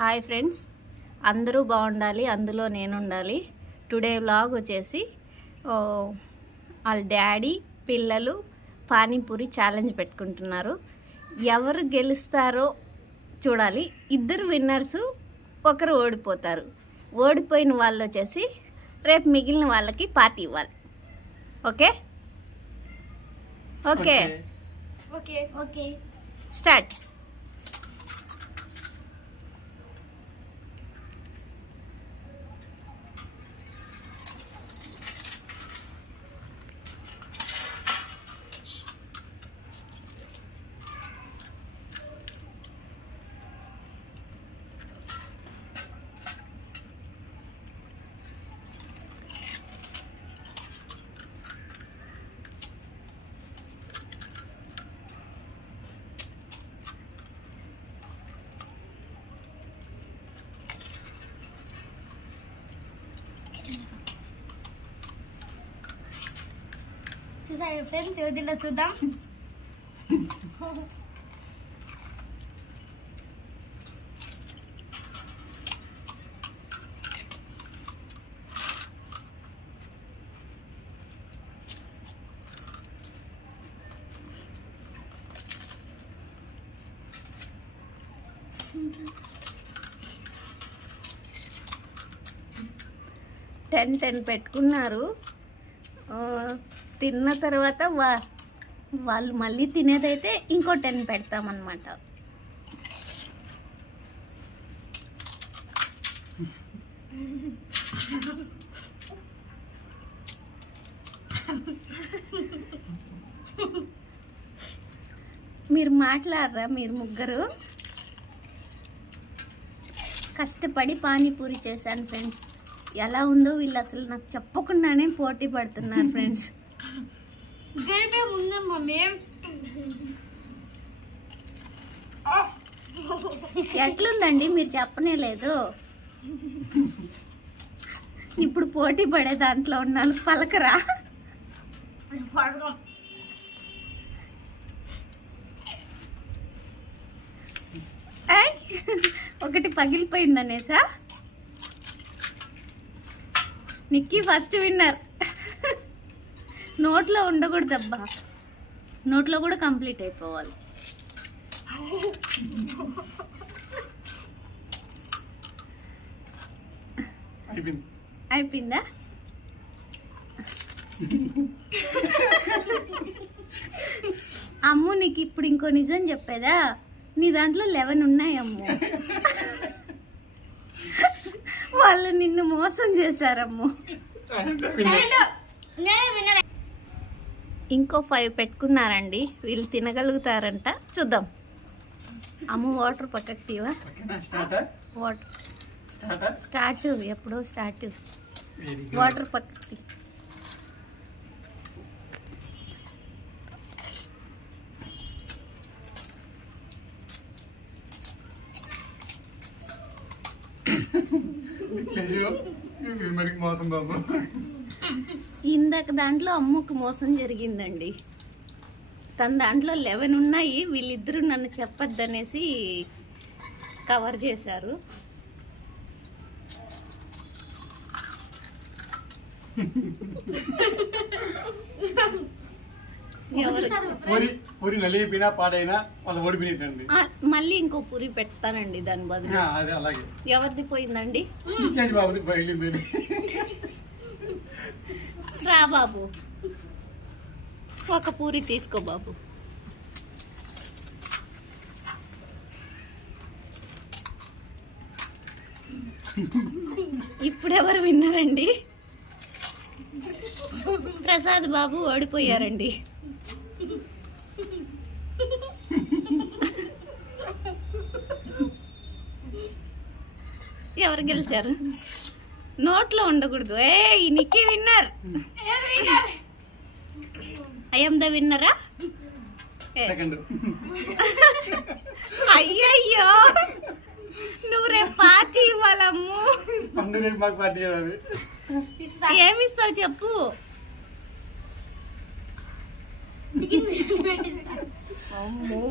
Hi friends, అందరూ బాగుండాలి, అందులో నేను ఉండాలి. టుడే వ్లాగ్ వచ్చేసి వాళ్ళ డాడీ పిల్లలు పానీపూరి ఛాలెంజ్ పెట్టుకుంటున్నారు. ఎవరు గెలుస్తారో చూడాలి. ఇద్దరు విన్నర్సు, ఒకరు ఓడిపోతారు. ఓడిపోయిన వాళ్ళు వచ్చేసి రేపు మిగిలిన వాళ్ళకి పార్టీ ఇవ్వాలి. Okay okay okay okay start. చూసారు ఫ్రెండ్స్, ఏదిలో చూద్దాం. టెన్ పెట్టుకున్నారు. తిన్న తర్వాత వాళ్ళు మళ్ళీ తినేదైతే ఇంకో 10 పెడతామన్నమాట. మీరు మాట్లాడరా? మీరు ముగ్గురు కష్టపడి పానీపూరి చేశాను ఫ్రెండ్స్. ఎలా ఉందో వీళ్ళు అసలు నాకు చెప్పకుండానే పోటీ పడుతున్నారు ఫ్రెండ్స్. ఎట్లుందండి మీరు చెప్పనే లేదు. ఇప్పుడు పోటీ పడే దాంట్లో ఉన్నాను, పలకరా? ఒకటి పగిలిపోయిందనేసా? Nikki first winner. నోట్లో ఉండకూడదబ్బా, నోట్లో కూడా కంప్లీట్ అయిపోవాలి. అయిపోయిందా? అమ్ము, నీకు ఇప్పుడు ఇంకో నిజం చెప్పేదా? నీ దాంట్లో 11 ఉన్నాయి అమ్ము. వాళ్ళు నిన్ను మోసం చేశారమ్ము. ఇంకో 5 పెట్టుకున్నారండి. వీళ్ళు తినగలుగుతారంట, చూద్దాం. అమ్ము వాటర్ పక్కకు తీవా. వాటర్ స్టార్ట్, ఎప్పుడో స్టార్ట్. వాటర్ పక్కకు తీ. ఇందాక దాంట్లో అమ్ముకు మోసం జరిగిందండి. తన దాంట్లో 11 ఉన్నాయి. వీళ్ళిద్దరూ నన్ను చెప్పొద్దనేసి కవర్ చేశారు. మళ్ళీ ఇంకో పూరి పెడతానండి దాని బదులు. ఎవరిది పోయిందండి? రా బాబు, ఒక పూరి తీసుకో బాబు. ఇప్పుడు ఎవరు విన్నారండి? ప్రసాద్ బాబు ఓడిపోయారండి. ఎవరు గెలిచారు? నోట్లో ఉండకూడదు. Nikki winner. I am the విన్నరా? అయ్యయ్యో, నువ్వు రేపు పార్టీ ఇవ్వాలమ్ము. ఏమిస్తావు చెప్పు. అమ్మో.